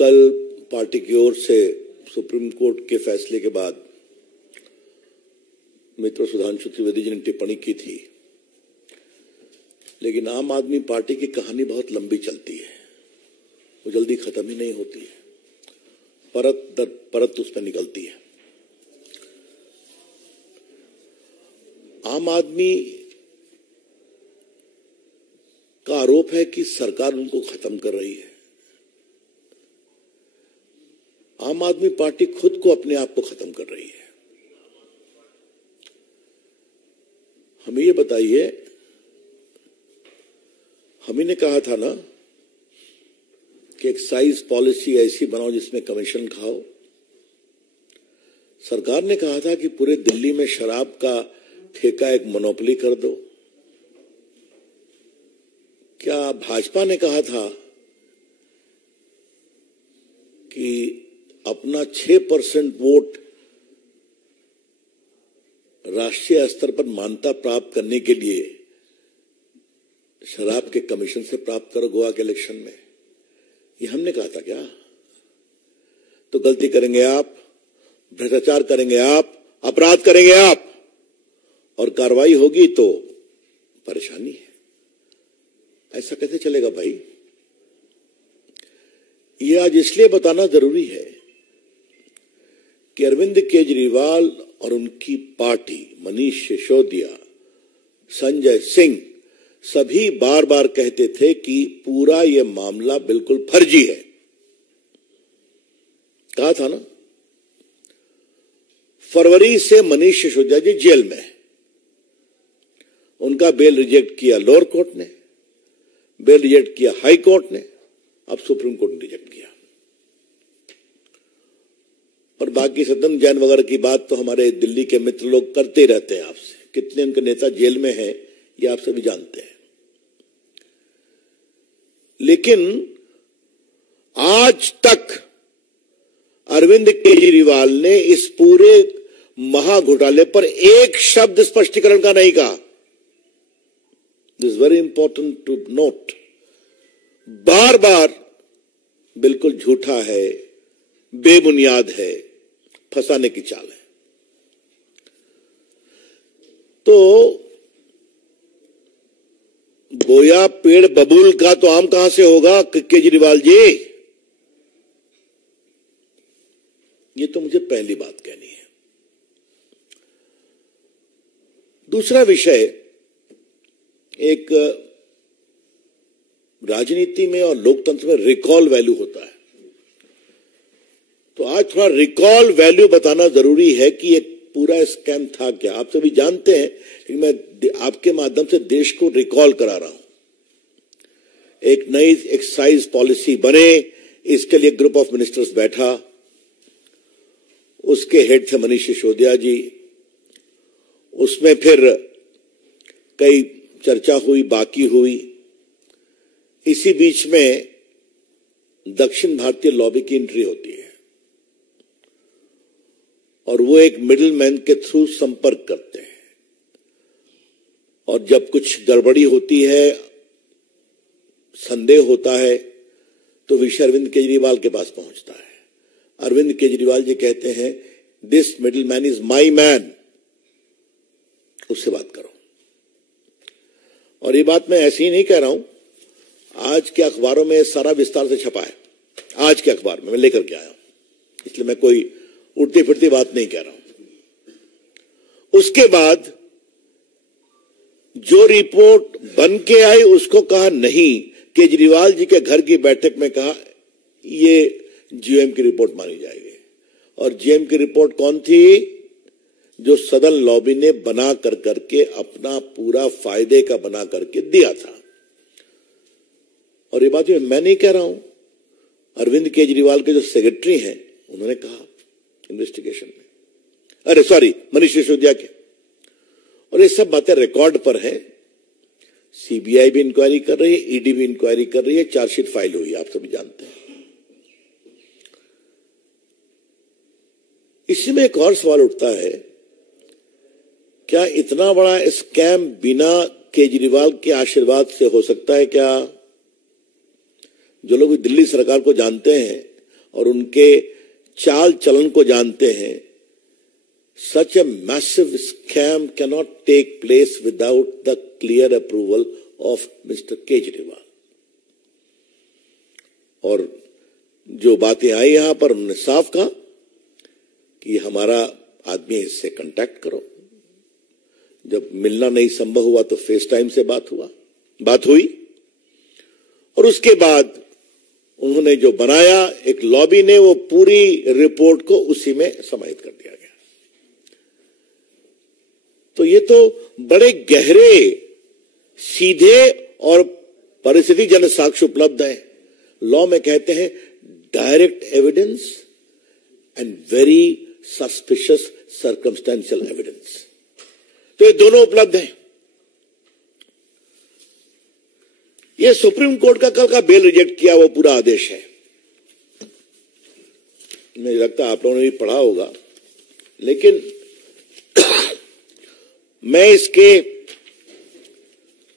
कल पार्टी की ओर से सुप्रीम कोर्ट के फैसले के बाद मित्र सुधांशु त्रिवेदी जी ने टिप्पणी की थी, लेकिन आम आदमी पार्टी की कहानी बहुत लंबी चलती है, वो जल्दी खत्म ही नहीं होती है, परत दर परत उस पर निकलती है। आम आदमी का आरोप है कि सरकार उनको खत्म कर रही है। आम आदमी पार्टी खुद को अपने आप को खत्म कर रही है। हमें ये बताइए, हम ही ने कहा था ना कि एक्साइज पॉलिसी ऐसी बनाओ जिसमें कमीशन खाओ। सरकार ने कहा था कि पूरे दिल्ली में शराब का ठेका एक मोनोपोली कर दो। क्या भाजपा ने कहा था कि अपना 6% वोट राष्ट्रीय स्तर पर मान्यता प्राप्त करने के लिए शराब के कमीशन से प्राप्त करो गोवा के इलेक्शन में? ये हमने कहा था क्या? तो गलती करेंगे आप, भ्रष्टाचार करेंगे आप, अपराध करेंगे आप, और कार्रवाई होगी तो परेशानी है। ऐसा कैसे चलेगा भाई? ये आज इसलिए बताना जरूरी है कि अरविंद केजरीवाल और उनकी पार्टी, मनीष सिसोदिया, संजय सिंह, सभी बार बार कहते थे कि पूरा ये मामला बिल्कुल फर्जी है। कहा था ना। फरवरी से मनीष सिसोदिया जी जेल में है। उनका बेल रिजेक्ट किया लोअर कोर्ट ने, बेल रिजेक्ट किया हाई कोर्ट ने, अब सुप्रीम कोर्ट ने रिजेक्ट किया। और बाकी सदन जैन वगैरह की बात तो हमारे दिल्ली के मित्र लोग करते रहते हैं आपसे। कितने उनके नेता जेल में हैं ये आप सभी जानते हैं। लेकिन आज तक अरविंद केजरीवाल ने इस पूरे महाघोटाले पर एक शब्द स्पष्टीकरण का नहीं कहा। This very important to note. बार बार बिल्कुल झूठा है, बेबुनियाद है, फंसाने की चाल है। तो बोया पेड़ बबूल का तो आम कहां से होगा केजरीवाल जी? ये तो मुझे पहली बात कहनी है। दूसरा विषय, एक राजनीति में और लोकतंत्र में रिकॉल वैल्यू होता है। तो आज थोड़ा रिकॉल वैल्यू बताना जरूरी है कि ये पूरा स्कैम था क्या। आप सभी जानते हैं, लेकिन मैं आपके माध्यम से देश को रिकॉल करा रहा हूं। एक नई एक्साइज पॉलिसी बने, इसके लिए ग्रुप ऑफ मिनिस्टर्स बैठा, उसके हेड थे मनीष सिसोदिया जी। उसमें फिर कई चर्चा हुई, बाकी हुई। इसी बीच में दक्षिण भारतीय लॉबी की एंट्री होती है और वो एक मिडिल मैन के थ्रू संपर्क करते हैं, और जब कुछ गड़बड़ी होती है, संदेह होता है, तो विषय अरविंद केजरीवाल के पास पहुंचता है। अरविंद केजरीवाल जी कहते हैं, this middle man is my man, उससे बात करो। और ये बात मैं ऐसी ही नहीं कह रहा हूं, आज के अखबारों में सारा विस्तार से छपा है। आज के अखबार में मैं लेकर के आया हूं, इसलिए मैं कोई उड़ती फिरती बात नहीं कह रहा हूं। उसके बाद जो रिपोर्ट बन के आई उसको कहा नहीं, केजरीवाल जी के घर की बैठक में कहा ये जीएम की रिपोर्ट मानी जाएगी। और जीएम की रिपोर्ट कौन थी? जो सदन लॉबी ने बना कर करके अपना पूरा फायदे का बना करके दिया था। और ये बात मैं नहीं कह रहा हूं, अरविंद केजरीवाल के जो सेक्रेटरी हैं उन्होंने कहा इन्वेस्टिगेशन में, अरे सॉरी, मनीष सिसोदिया के। और ये सब बातें रिकॉर्ड पर है। सीबीआई भी इंक्वायरी कर रही है, ईडी भी इंक्वायरी कर रही है, चार्जशीट फाइल हुई, आप सभी जानते हैं। इसी में एक और सवाल उठता है, क्या इतना बड़ा स्कैम बिना केजरीवाल के आशीर्वाद से हो सकता है क्या? जो लोग दिल्ली सरकार को जानते हैं और उनके चाल चलन को जानते हैं, such a massive scam cannot take place without the clear approval of Mr. Kejriwal. और जो बातें आई यहां पर उन्होंने साफ कहा कि हमारा आदमी इससे कांटेक्ट करो। जब मिलना नहीं संभव हुआ तो फेस टाइम से बात हुई और उसके बाद उन्होंने जो बनाया एक लॉबी ने वो पूरी रिपोर्ट को उसी में समाहित कर दिया गया। तो ये तो बड़े गहरे, सीधे और परिस्थिति जन साक्ष्य उपलब्ध है। लॉ में कहते हैं direct evidence and very suspicious circumstantial evidence. तो ये दोनों उपलब्ध हैं। ये सुप्रीम कोर्ट का कल का बेल रिजेक्ट किया वो पूरा आदेश है। मुझे लगता है आप लोगों ने भी पढ़ा होगा, लेकिन मैं इसके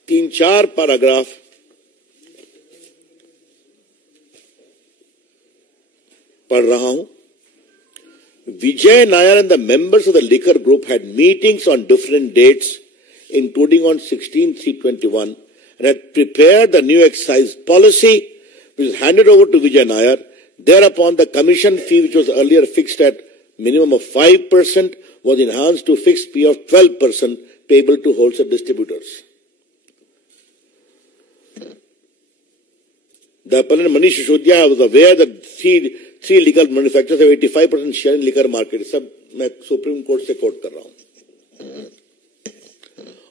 3-4 पैराग्राफ पढ़ रहा हूं। Vijay Nair and the members of the liquor group had meetings on different dates, including on 16/3/21, and had prepared the new excise policy, which was handed over to Vijay Nair. Thereupon, the commission fee, which was earlier fixed at minimum of 5%, was enhanced to fixed fee of 12% payable to wholesale distributors. The appellant Manish Sisodiya was aware that three legal manufacturers have 85% share in liquor market. सब मैं supreme court से coat कर रहा हूं।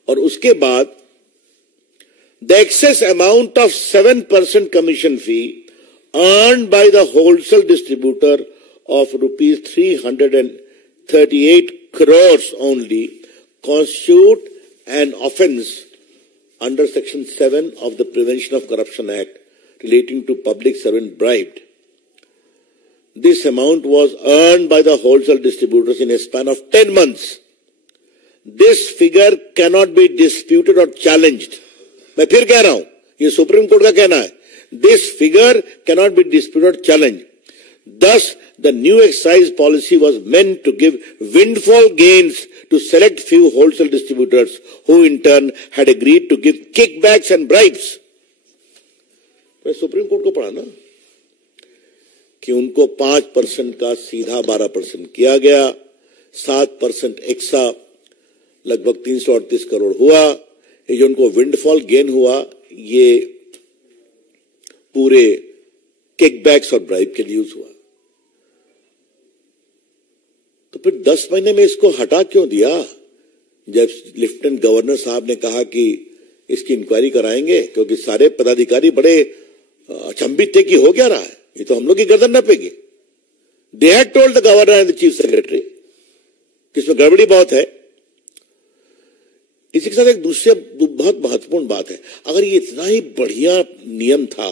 और उसके बाद the excess amount of 7% commission fee earned by the wholesale distributor of rupees 338 crores only constitute an offence under section 7 of the Prevention of Corruption Act relating to public servant bribed. This amount was earned by the wholesale distributors in a span of 10 months. This figure cannot be disputed or challenged. मैं फिर कह रहा हूं, ये supreme court का कहना है। This figure cannot be disputed or challenged. Thus, the new excise policy was meant to give windfall gains to select few wholesale distributors who in turn had agreed to give kickbacks and bribes. मैं supreme court को पढ़ा ना कि उनको 5% का सीधा 12% किया गया, 7% एक्सा लगभग 338 करोड़ हुआ। ये जो उनको विंडफॉल गेन हुआ ये पूरे किकबैक्स और ब्राइब के लिए यूज हुआ। तो फिर 10 महीने में इसको हटा क्यों दिया? जब लेफ्टिनेंट गवर्नर साहब ने कहा कि इसकी इंक्वायरी कराएंगे, क्योंकि सारे पदाधिकारी बड़े अचंभित थे कि हो क्या रहा है, ये तो हम लोग की गर्दन नपेगी। They had told the governor and the chief secretary कि इसमें गड़बड़ी बहुत है। इसी के साथ एक दूसरी बहुत महत्वपूर्ण बात है, अगर ये इतना ही बढ़िया नियम था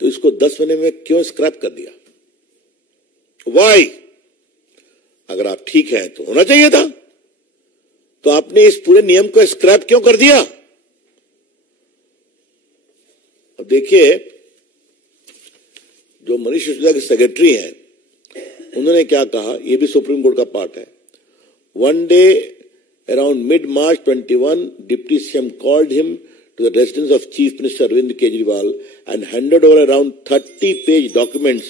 तो इसको 10 महीने में क्यों स्क्रैप कर दिया? वाई? अगर आप ठीक है तो होना चाहिए था, तो आपने इस पूरे नियम को स्क्रैप क्यों कर दिया? अब देखिए, जो मनीष सिसोदिया के सेक्रेटरी हैं उन्होंने क्या कहा, यह भी सुप्रीम कोर्ट का पार्ट है। One day around mid-March 21, Deputy CM called him to the residence of Chief Minister Arvind Kejriwal and handed over around 30-page documents,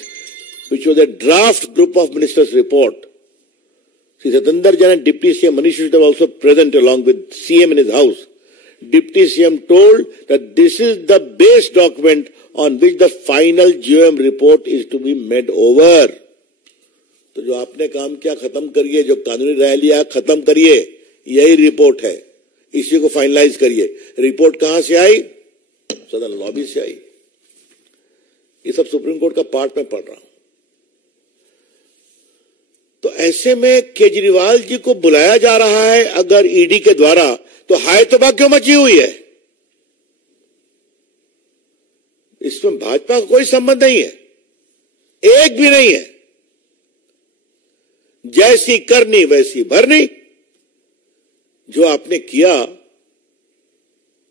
which was a draft group of ministers' report. Sri Satendra Jain and Deputy CM Manish Sisodiya were also present along with CM in his house. Deputy CM told that this is the base document on which the final GOM report is to be made over. तो जो आपने काम किया खत्म करिए, जो कानूनी राय लिया खत्म करिए, यही रिपोर्ट है, इसी को फाइनलाइज करिए। रिपोर्ट कहां से आई? सदन लॉबी से आई। ये सब सुप्रीम कोर्ट का पार्ट में पढ़ रहा हूं। तो ऐसे में केजरीवाल जी को बुलाया जा रहा है अगर ईडी के द्वारा, तो हाय तबाह क्यों मची हुई है? इसमें भाजपा का कोई संबंध नहीं है, एक भी नहीं है। जैसी करनी वैसी भरनी। जो आपने किया,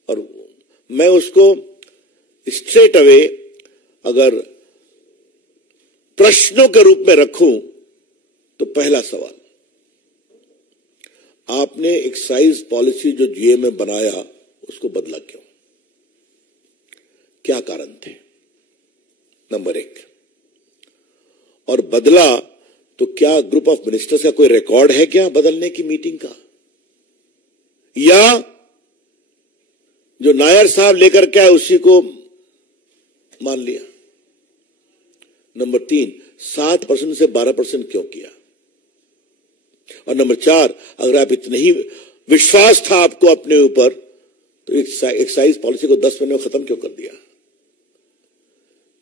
और मैं उसको स्ट्रेट अवे अगर प्रश्नों के रूप में रखूं तो पहला सवाल, आपने एक्साइज पॉलिसी जो जीए में बनाया उसको बदला क्यों? क्या कारण थे? नंबर एक। और बदला तो क्या ग्रुप ऑफ मिनिस्टर्स का कोई रिकॉर्ड है क्या बदलने की मीटिंग का? या जो नायर साहब लेकर के आए उसी को मान लिया? नंबर तीन, 7% से 12% क्यों किया? और नंबर चार, अगर आप इतने ही विश्वास था आपको अपने ऊपर तो एक्साइज पॉलिसी को 10 महीने में खत्म क्यों कर दिया?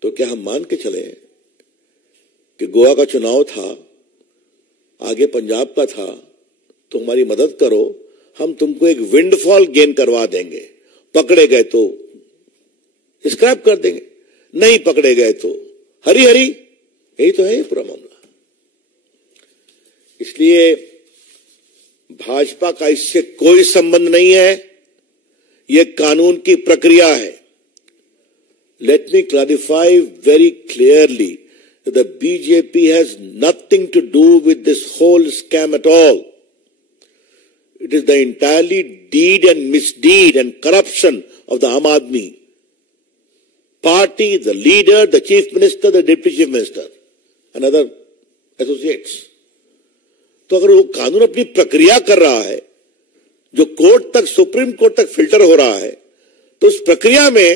तो क्या हम मान के चले कि गोवा का चुनाव था, आगे पंजाब का था, तो हमारी मदद करो, हम तुमको एक विंडफॉल गेन करवा देंगे, पकड़े गए तो स्क्रैप कर देंगे, नहीं पकड़े गए तो हरी हरी। यही तो है ये पूरा मामला। इसलिए भाजपा का इससे कोई संबंध नहीं है, यह कानून की प्रक्रिया है। Let me clarify very clearly that the BJP has nothing to do with this whole scam at all. It is the entirely deed and misdeed and corruption of the Aam Aadmi party, the leader, the chief minister, the deputy chief minister and other associates. तो अगर वो कानून अपनी प्रक्रिया कर रहा है, जो कोर्ट तक, सुप्रीम कोर्ट तक फिल्टर हो रहा है, तो उस प्रक्रिया में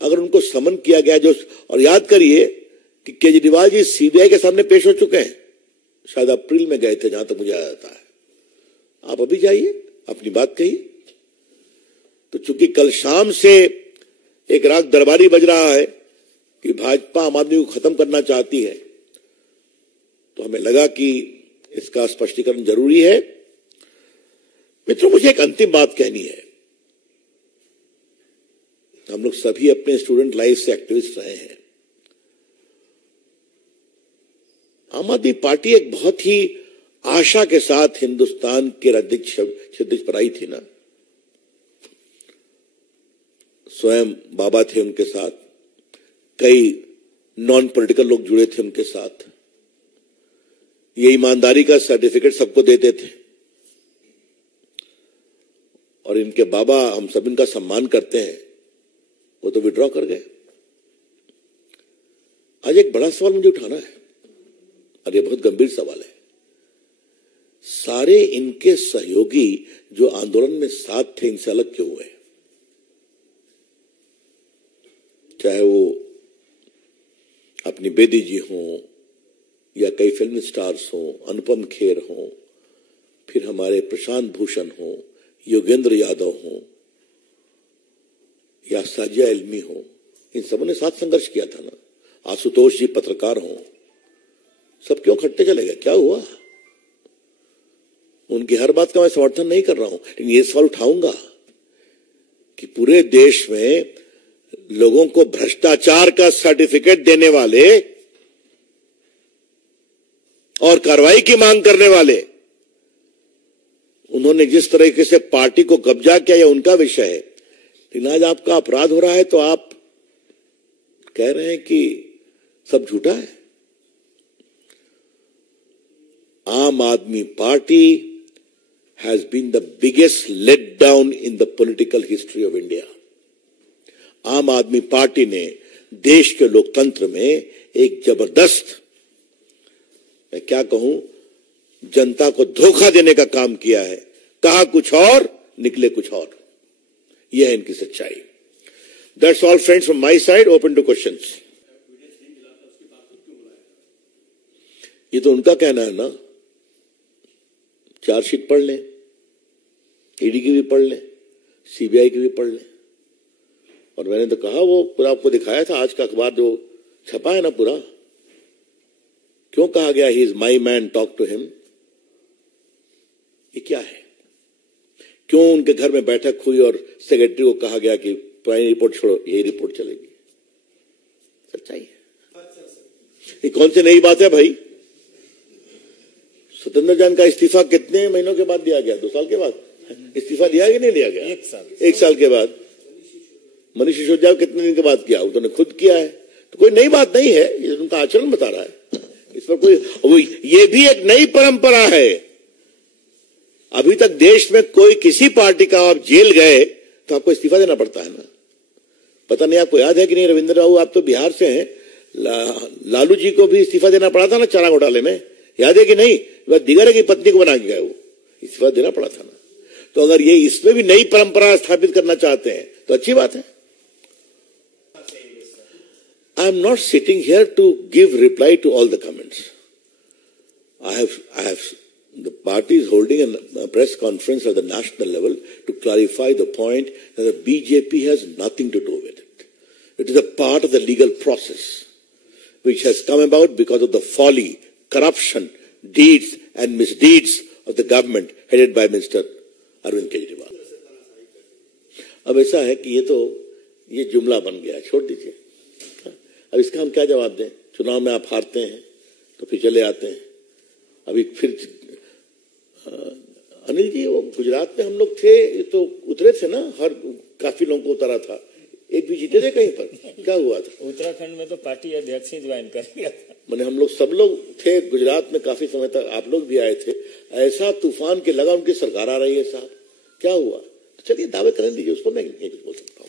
अगर उनको समन किया गया, जो, और याद करिए कि केजरीवाल जी सीबीआई के सामने पेश हो चुके हैं, शायद अप्रैल में गए थे जहां तक मुझे याद आता है। आप अभी जाइए, अपनी बात कहिए। तो चूंकि कल शाम से एक राग दरबारी बज रहा है कि भाजपा आम आदमी को खत्म करना चाहती है, तो हमें लगा कि इसका स्पष्टीकरण जरूरी है। मित्रों, मुझे एक अंतिम बात कहनी है। हम लोग सभी अपने स्टूडेंट लाइफ से एक्टिविस्ट रहे हैं। आम आदमी पार्टी एक बहुत ही आशा के साथ हिंदुस्तान के राजनीतिक क्षेत्र पर आई थी ना। स्वयं बाबा थे उनके साथ, कई नॉन पॉलिटिकल लोग जुड़े थे उनके साथ। ये ईमानदारी का सर्टिफिकेट सबको देते थे और इनके बाबा, हम सब इनका सम्मान करते हैं, वो तो विड्रॉ कर गए। आज एक बड़ा सवाल मुझे उठाना है और ये बहुत गंभीर सवाल है। सारे इनके सहयोगी जो आंदोलन में साथ थे, इनसे अलग क्यों हुए? चाहे वो अपनी बेदी जी हों या कई फिल्म स्टार्स हों, अनुपम खेर हों, फिर हमारे प्रशांत भूषण हों, योगेंद्र यादव हों या साजिया इल्मी हो, इन सबों ने साथ संघर्ष किया था ना। आशुतोष जी पत्रकार हों, सब क्यों खट्टे चले गए? क्या हुआ? उनकी हर बात का मैं समर्थन नहीं कर रहा हूं, लेकिन ये सवाल उठाऊंगा कि पूरे देश में लोगों को भ्रष्टाचार का सर्टिफिकेट देने वाले और कार्रवाई की मांग करने वाले, उन्होंने जिस तरीके से पार्टी को कब्जा किया, यह उनका विषय है। लेकिन आज आपका अपराध हो रहा है तो आप कह रहे हैं कि सब झूठा है। आम आदमी party has been the biggest letdown in the political history of India. आम आदमी पार्टी ने देश के लोकतंत्र में एक जबरदस्त, मैं क्या कहूं, जनता को धोखा देने का काम किया है। कहा कुछ और, निकले कुछ और। यह है इनकी सच्चाई। That's all friends from my side, open to questions. ये तो उनका कहना है ना। चार्जशीट पढ़ लें, ईडी की भी पढ़ लें, सीबीआई की भी पढ़ लें। और मैंने तो कहा, वो पूरा आपको दिखाया था, आज का अखबार जो छपा है ना पूरा, क्यों कहा गया he is my man, talk to him? ये क्या है? क्यों उनके घर में बैठक हुई और सेक्रेटरी को कहा गया कि पुरानी रिपोर्ट छोड़ो, यही रिपोर्ट चलेगी? सच्चाई है। ये कौन सी नई बात है भाई? सत्येंद्र जैन का इस्तीफा कितने महीनों के बाद दिया गया? 2 साल के बाद इस्तीफा दिया कि नहीं दिया गया? 1 साल के बाद। मनीष सिसोदिया कितने दिन के बाद किया? उन्होंने खुद किया है। तो कोई नई बात नहीं है, ये उनका उनका आचरण बता रहा है। इस पर कोई, ये भी एक नई परंपरा है। अभी तक देश में कोई किसी पार्टी का आप जेल गए तो आपको इस्तीफा देना पड़ता है ना। पता नहीं आपको याद है कि नहीं, रविंद्र राव आप तो बिहार से हैं, लालू जी को भी इस्तीफा देना पड़ा था ना चारा घोटाले में, याद है कि नहीं? वह दिगर की पत्नी को बना के गए, वो इस्तीफा देना पड़ा था ना। तो अगर ये इसमें भी नई परंपरा स्थापित करना चाहते हैं तो अच्छी बात है। I am not sitting here to give reply to all the comments. The party is holding a press conference at the national level to clarify the point that the BJP has nothing to do with it. It is a part of the legal process which has come about because of the folly, corruption, deeds and misdeeds of the government headed by Mr. Arvind Kejriwal. अब ऐसा है कि ये जुमला बन गया, छोड़ दीजिए। अब इसका हम क्या जवाब दें? चुनाव में आप हारते हैं तो फिर चले आते हैं। अभी फिर अनिल जी, वो गुजरात में हम लोग थे, ये तो उतरे थे ना, हर काफी लोगों को उतारा था, एक भी जीते थे कहीं पर? क्या हुआ था? उत्तराखंड में तो पार्टी अध्यक्ष ही ज्वाइन कर लिया था। मैंने हम लोग सब लोग थे गुजरात में काफी समय तक, आप लोग भी आए थे। ऐसा तूफान के लगा उनकी सरकार आ रही है साहब, क्या हुआ? तो चलिए दावे करने दीजिए, उसको मैं नहीं कुछ बोल सकता हूँ।